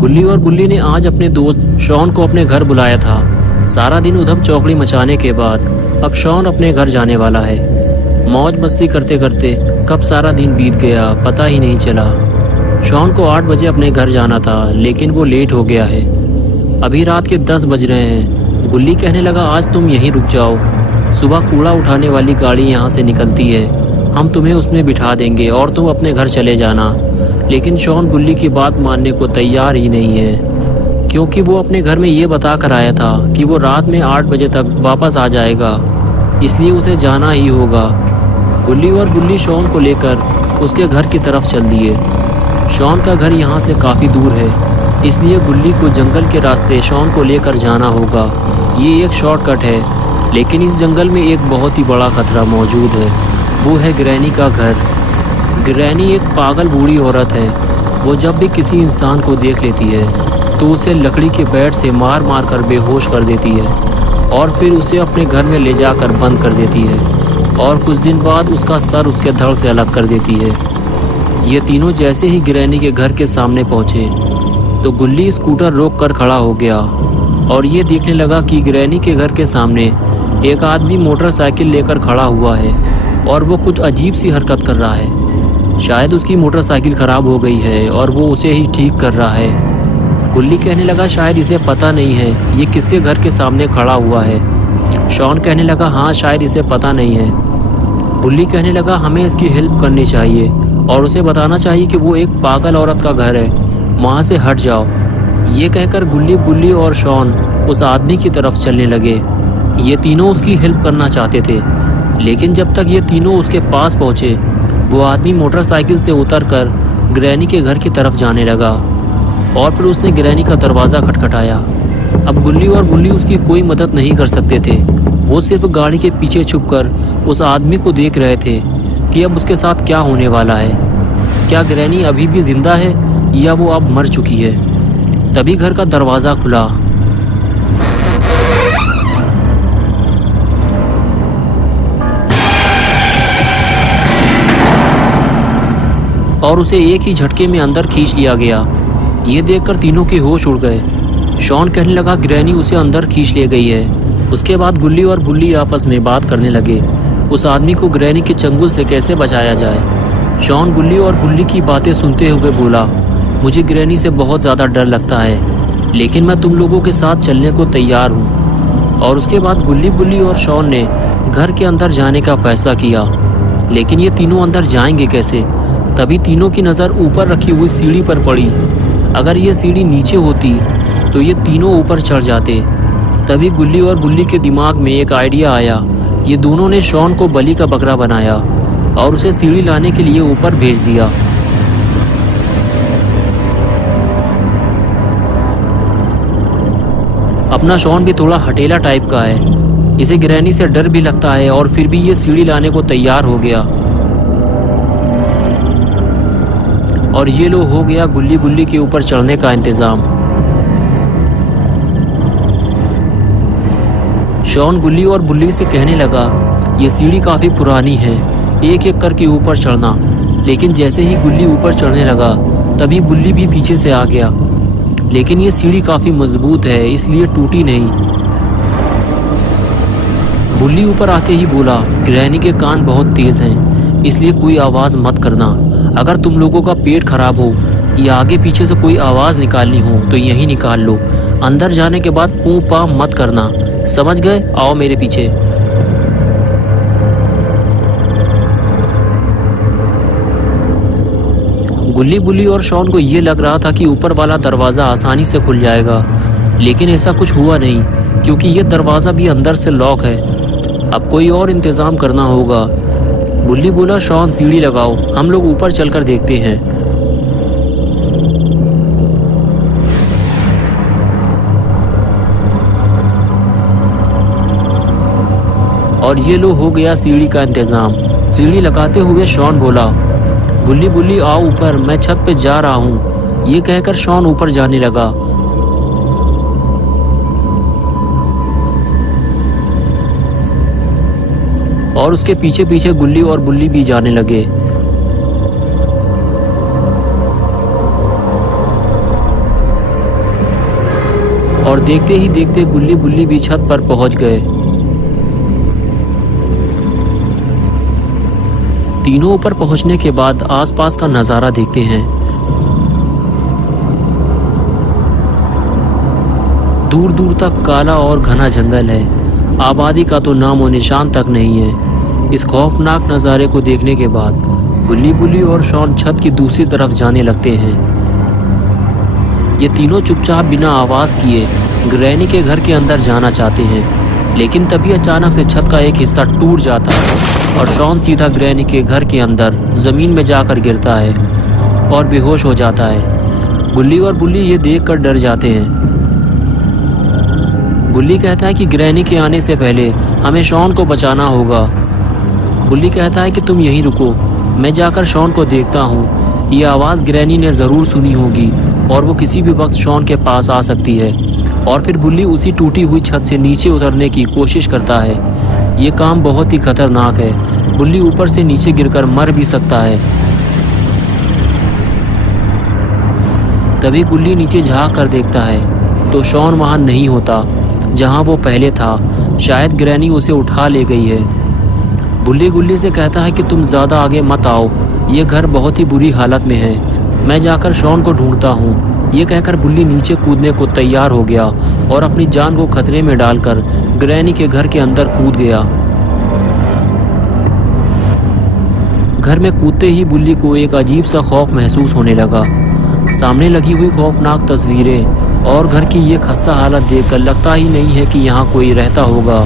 गुल्ली और बुल्ली ने आज अपने दोस्त शॉन को अपने घर बुलाया था। सारा दिन उधम चौकड़ी मचाने के बाद अब शॉन अपने घर जाने वाला है। मौज मस्ती करते करते कब सारा दिन बीत गया पता ही नहीं चला। शॉन को 8 बजे अपने घर जाना था, लेकिन वो लेट हो गया है। अभी रात के 10 बज रहे हैं। गुल्ली कहने लगा, आज तुम यहीं रुक जाओ, सुबह कूड़ा उठाने वाली गाड़ी यहाँ से निकलती है, हम तुम्हें उसमें बिठा देंगे और तुम अपने घर चले जाना। लेकिन शॉन गुल्ली की बात मानने को तैयार ही नहीं है, क्योंकि वो अपने घर में ये बता कर आया था कि वो रात में 8 बजे तक वापस आ जाएगा, इसलिए उसे जाना ही होगा। गुल्ली और बुल्ली शॉन को लेकर उसके घर की तरफ चल दिए। शॉन का घर यहाँ से काफ़ी दूर है, इसलिए गुल्ली को जंगल के रास्ते शॉन को लेकर जाना होगा। ये एक शॉर्टकट है, लेकिन इस जंगल में एक बहुत ही बड़ा खतरा मौजूद है। वो है ग्रैनी का घर। ग्रैनी एक पागल बूढ़ी औरत है। वो जब भी किसी इंसान को देख लेती है तो उसे लकड़ी के बैट से मार मार कर बेहोश कर देती है और फिर उसे अपने घर में ले जाकर बंद कर देती है और कुछ दिन बाद उसका सर उसके धड़ से अलग कर देती है। ये तीनों जैसे ही ग्रैनी के घर के सामने पहुँचे तो गुल्ली स्कूटर रोक कर खड़ा हो गया और ये देखने लगा कि ग्रैनी के घर के सामने एक आदमी मोटरसाइकिल लेकर खड़ा हुआ है और वो कुछ अजीब सी हरकत कर रहा है। शायद उसकी मोटरसाइकिल ख़राब हो गई है और वो उसे ही ठीक कर रहा है। गुल्ली कहने लगा, शायद इसे पता नहीं है ये किसके घर के सामने खड़ा हुआ है। शॉन कहने लगा, हाँ शायद इसे पता नहीं है। गुल्ली कहने लगा, हमें इसकी हेल्प करनी चाहिए और उसे बताना चाहिए कि वो एक पागल औरत का घर है, वहाँ से हट जाओ। ये कहकर गुल्ली, बुल्ली और शॉन उस आदमी की तरफ चलने लगे। ये तीनों उसकी हेल्प करना चाहते थे, लेकिन जब तक ये तीनों उसके पास पहुँचे वो आदमी मोटरसाइकिल से उतरकर ग्रैनी के घर की तरफ जाने लगा और फिर उसने ग्रैनी का दरवाज़ा खटखटाया। अब गुल्ली और बुल्ली उसकी कोई मदद नहीं कर सकते थे। वो सिर्फ गाड़ी के पीछे छुपकर उस आदमी को देख रहे थे कि अब उसके साथ क्या होने वाला है। क्या ग्रैनी अभी भी ज़िंदा है या वो अब मर चुकी है? तभी घर का दरवाज़ा खुला और उसे एक ही झटके में अंदर खींच लिया गया। ये देखकर तीनों के होश उड़ गए। शॉन कहने लगा, ग्रैनी उसे अंदर खींच ले गई है। उसके बाद गुल्ली और बुल्ली आपस में बात करने लगे, उस आदमी को ग्रैनी के चंगुल से कैसे बचाया जाए। शॉन गुल्ली और बुल्ली की बातें सुनते हुए बोला, मुझे ग्रैनी से बहुत ज़्यादा डर लगता है, लेकिन मैं तुम लोगों के साथ चलने को तैयार हूँ। और उसके बाद गुल्ली, बुल्ली और शॉन ने घर के अंदर जाने का फैसला किया, लेकिन ये तीनों अंदर जाएंगे कैसे? तभी तीनों की नज़र ऊपर रखी हुई सीढ़ी पर पड़ी। अगर ये सीढ़ी नीचे होती तो ये तीनों ऊपर चढ़ जाते। तभी गुल्ली और बुल्ली के दिमाग में एक आइडिया आया। ये दोनों ने शॉन को बलि का बकरा बनाया और उसे सीढ़ी लाने के लिए ऊपर भेज दिया। अपना शॉन भी थोड़ा हटेला टाइप का है, इसे ग्रैनी से डर भी लगता है और फिर भी ये सीढ़ी लाने को तैयार हो गया। और ये लो हो गया गुल्ली बुल्ली के ऊपर चढ़ने का इंतज़ाम। शॉन गुल्ली और बुल्ली से कहने लगा, ये सीढ़ी काफ़ी पुरानी है, एक एक करके ऊपर चढ़ना। लेकिन जैसे ही गुल्ली ऊपर चढ़ने लगा तभी बुल्ली भी पीछे से आ गया। लेकिन ये सीढ़ी काफ़ी मजबूत है, इसलिए टूटी नहीं। बुल्ली ऊपर आते ही बोला, ग्रैनी के कान बहुत तेज़ हैं, इसलिए कोई आवाज़ मत करना। अगर तुम लोगों का पेट खराब हो या आगे पीछे से कोई आवाज़ निकालनी हो तो यहीं निकाल लो। अंदर जाने के बाद पू पा मत करना, समझ गए? आओ मेरे पीछे। गुल्ली, बुल्ली और शॉन को ये लग रहा था कि ऊपर वाला दरवाज़ा आसानी से खुल जाएगा, लेकिन ऐसा कुछ हुआ नहीं, क्योंकि ये दरवाज़ा भी अंदर से लॉक है। अब कोई और इंतज़ाम करना होगा। बुल्ली बोला, शॉन सीढ़ी लगाओ, हम लोग ऊपर चलकर देखते हैं। और ये लो हो गया सीढ़ी का इंतज़ाम। सीढ़ी लगाते हुए शॉन बोला, गुल्ली, बुल्ली आओ ऊपर, मैं छत पे जा रहा हूँ। ये कहकर शॉन ऊपर जाने लगा। और उसके पीछे पीछे गुल्ली और बुल्ली भी जाने लगे। और देखते ही देखते गुल्ली बुल्ली भी छत पर पहुंच गए। तीनों ऊपर पहुंचने के बाद आसपास का नजारा देखते हैं। दूर दूर तक काला और घना जंगल है, आबादी का तो नामो निशान तक नहीं है। इस खौफनाक नज़ारे को देखने के बाद गुल्ली बुल्ली और शॉन छत की दूसरी तरफ जाने लगते हैं। ये तीनों चुपचाप बिना आवाज़ किए ग्रैनी के घर के अंदर जाना चाहते हैं, लेकिन तभी अचानक से छत का एक हिस्सा टूट जाता है और शॉन सीधा ग्रैनी के घर के अंदर ज़मीन में जाकर गिरता है और बेहोश हो जाता है। गुल्ली और बुल्ली ये देखकर डर जाते हैं। गुल्ली कहता है कि ग्रैनी के आने से पहले हमें शॉन को बचाना होगा। बुल्ली कहता है कि तुम यहीं रुको, मैं जाकर शॉन को देखता हूँ। ये आवाज़ ग्रैनी ने ज़रूर सुनी होगी और वो किसी भी वक्त शॉन के पास आ सकती है। और फिर बुल्ली उसी टूटी हुई छत से नीचे उतरने की कोशिश करता है। ये काम बहुत ही खतरनाक है, बुल्ली ऊपर से नीचे गिरकर मर भी सकता है। तभी गुल्ली नीचे झाँक कर देखता है तो शॉन वहाँ नहीं होता जहाँ वो पहले था। शायद ग्रैनी उसे उठा ले गई है। बुल्ली गुल्ली से कहता है कि तुम ज़्यादा आगे मत आओ, ये घर बहुत ही बुरी हालत में है, मैं जाकर शॉन को ढूंढता हूँ। ये कहकर बुल्ली नीचे कूदने को तैयार हो गया और अपनी जान को खतरे में डालकर ग्रैनी के घर के अंदर कूद गया। घर में कूदते ही बुल्ली को एक अजीब सा खौफ महसूस होने लगा। सामने लगी हुई खौफनाक तस्वीरें और घर की ये खस्ता हालत देखकर लगता ही नहीं है कि यहाँ कोई रहता होगा।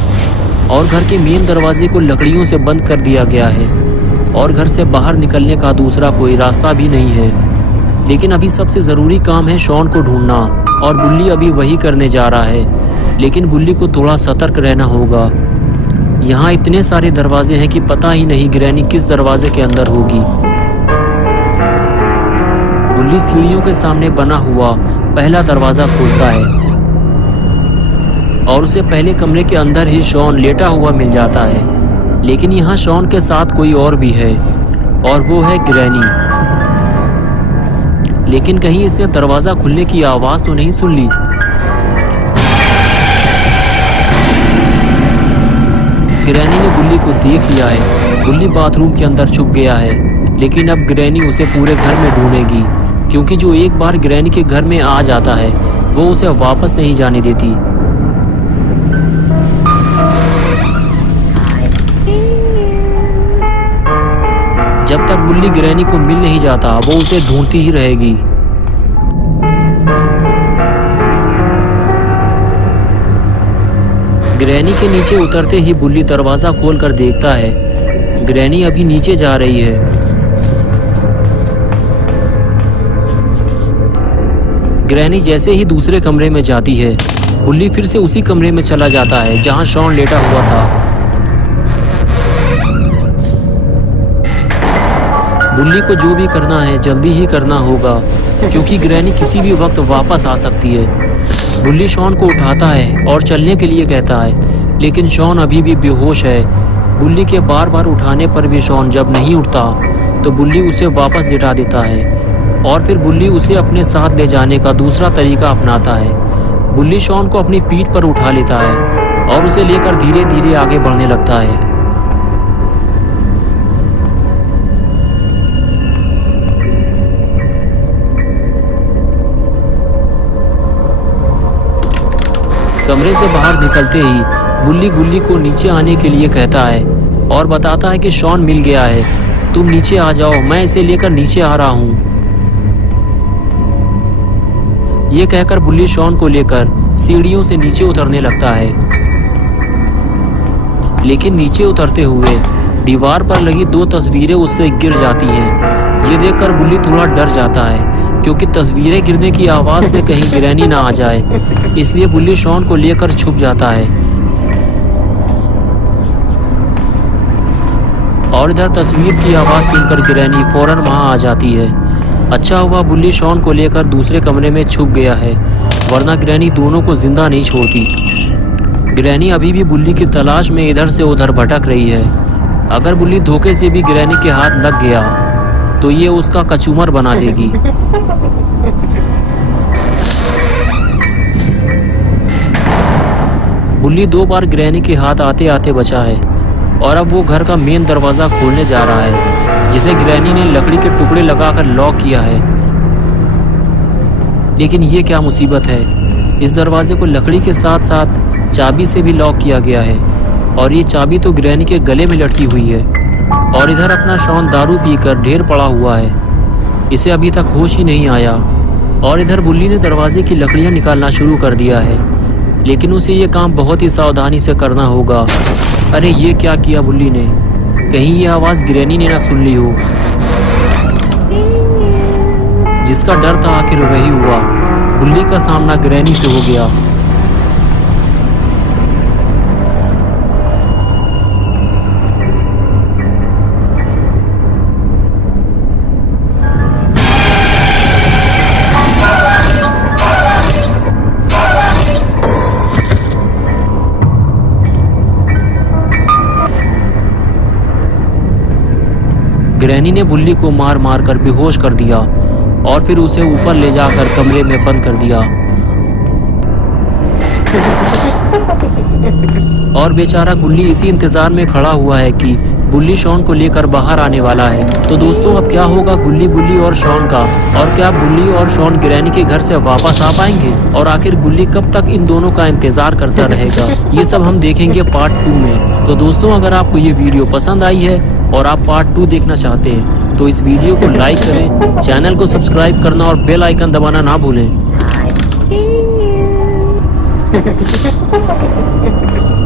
और घर के मेन दरवाजे को लकड़ियों से बंद कर दिया गया है और घर से बाहर निकलने का दूसरा कोई रास्ता भी नहीं है। लेकिन अभी सबसे ज़रूरी काम है शॉन को ढूंढना और बुल्ली अभी वही करने जा रहा है। लेकिन बुल्ली को थोड़ा सतर्क रहना होगा। यहाँ इतने सारे दरवाजे हैं कि पता ही नहीं ग्रैनी किस दरवाजे के अंदर होगी। बुल्ली सीढ़ियों के सामने बना हुआ पहला दरवाज़ा खोलता है और उसे पहले कमरे के अंदर ही शॉन लेटा हुआ मिल जाता है। लेकिन यहाँ शॉन के साथ कोई और भी है और वो है ग्रैनी। लेकिन कहीं इसने दरवाज़ा खुलने की आवाज़ तो नहीं सुन ली। ग्रैनी ने बुल्ली को देख लिया है। बुल्ली बाथरूम के अंदर छुप गया है, लेकिन अब ग्रैनी उसे पूरे घर में ढूंढेगी, क्योंकि जो एक बार ग्रैनी के घर में आ जाता है वो उसे वापस नहीं जाने देती। जब तक बुल्ली ग्रैनी को मिल नहीं जाता वो उसे ढूंढती ही रहेगी। ग्रैनी के नीचे उतरते ही बुल्ली दरवाजा खोलकर देखता है ग्रैनी अभी नीचे जा रही है। ग्रैनी जैसे ही दूसरे कमरे में जाती है, बुल्ली फिर से उसी कमरे में चला जाता है जहां शॉन लेटा हुआ था। बुल्ली को जो भी करना है जल्दी ही करना होगा, क्योंकि ग्रैनी किसी भी वक्त वापस आ सकती है। बुल्ली शॉन को उठाता है और चलने के लिए कहता है, लेकिन शॉन अभी भी बेहोश है। बुल्ली के बार बार उठाने पर भी शॉन जब नहीं उठता तो बुल्ली उसे वापस लिटा देता है और फिर बुल्ली उसे अपने साथ ले जाने का दूसरा तरीका अपनाता है। बुल्ली शॉन को अपनी पीठ पर उठा लेता है और उसे लेकर धीरे धीरे आगे बढ़ने लगता है। कमरे से बाहर निकलते ही बुल्ली गुल्ली को नीचे आने के लिए कहता है और बताता है कि शॉन मिल गया है, तुम नीचे आ जाओ, मैं इसे लेकर नीचे आ रहा हूँ। ये कहकर बुल्ली शॉन को लेकर सीढ़ियों से नीचे उतरने लगता है। लेकिन नीचे उतरते हुए दीवार पर लगी 2 तस्वीरें उससे गिर जाती हैं। ये देखकर बुल्ली थोड़ा डर जाता है, क्योंकि तस्वीरें गिरने की आवाज़ से कहीं ग्रैनी ना आ जाए, इसलिए बुल्ली शॉन को लेकर छुप जाता है। और इधर तस्वीर की आवाज़ सुनकर ग्रैनी फौरन वहाँ आ जाती है। अच्छा हुआ बुल्ली शॉन को लेकर दूसरे कमरे में छुप गया है, वरना ग्रैनी दोनों को जिंदा नहीं छोड़ती। ग्रैनी अभी भी बुल्ली की तलाश में इधर से उधर भटक रही है। अगर बुल्ली धोखे से भी ग्रैनी के हाथ लग गया तो ये उसका कचूमर बना देगी। बुल्ली 2 बार ग्रैनी के हाथ आते आते बचा है और अब वो घर का मेन दरवाज़ा खोलने जा रहा है, जिसे ग्रैनी ने लकड़ी के टुकड़े लगाकर लॉक किया है। लेकिन ये क्या मुसीबत है, इस दरवाजे को लकड़ी के साथ साथ चाबी से भी लॉक किया गया है और ये चाबी तो ग्रैनी के गले में लटकी हुई है। और इधर अपना शॉन दारू पीकर ढेर पड़ा हुआ है, इसे अभी तक होश ही नहीं आया। और इधर बुल्ली ने दरवाजे की लकड़ियां निकालना शुरू कर दिया है, लेकिन उसे ये काम बहुत ही सावधानी से करना होगा। अरे ये क्या किया बुल्ली ने, कहीं ये आवाज़ ग्रैनी ने ना सुन ली हो। जिसका डर था आखिर वही हुआ, बुल्ली का सामना ग्रैनी से हो गया। ग्रैनी ने बुल्ली को मार मार कर बेहोश कर दिया और फिर उसे ऊपर ले जाकर कमरे में बंद कर दिया। और बेचारा गुल्ली इसी इंतजार में खड़ा हुआ है कि बुल्ली शॉन को लेकर बाहर आने वाला है। तो दोस्तों अब क्या होगा बुल्ली और शॉन का, और क्या बुल्ली और शॉन ग्रैनी के घर से वापस आ पाएंगे, और आखिर गुल्ली कब तक इन दोनों का इंतजार करता रहेगा, ये सब हम देखेंगे पार्ट 2 में। तो दोस्तों अगर आपको ये वीडियो पसंद आई है और आप पार्ट 2 देखना चाहते हैं तो इस वीडियो को लाइक करें, चैनल को सब्सक्राइब करना और बेल आइकन दबाना ना भूलें। I see you.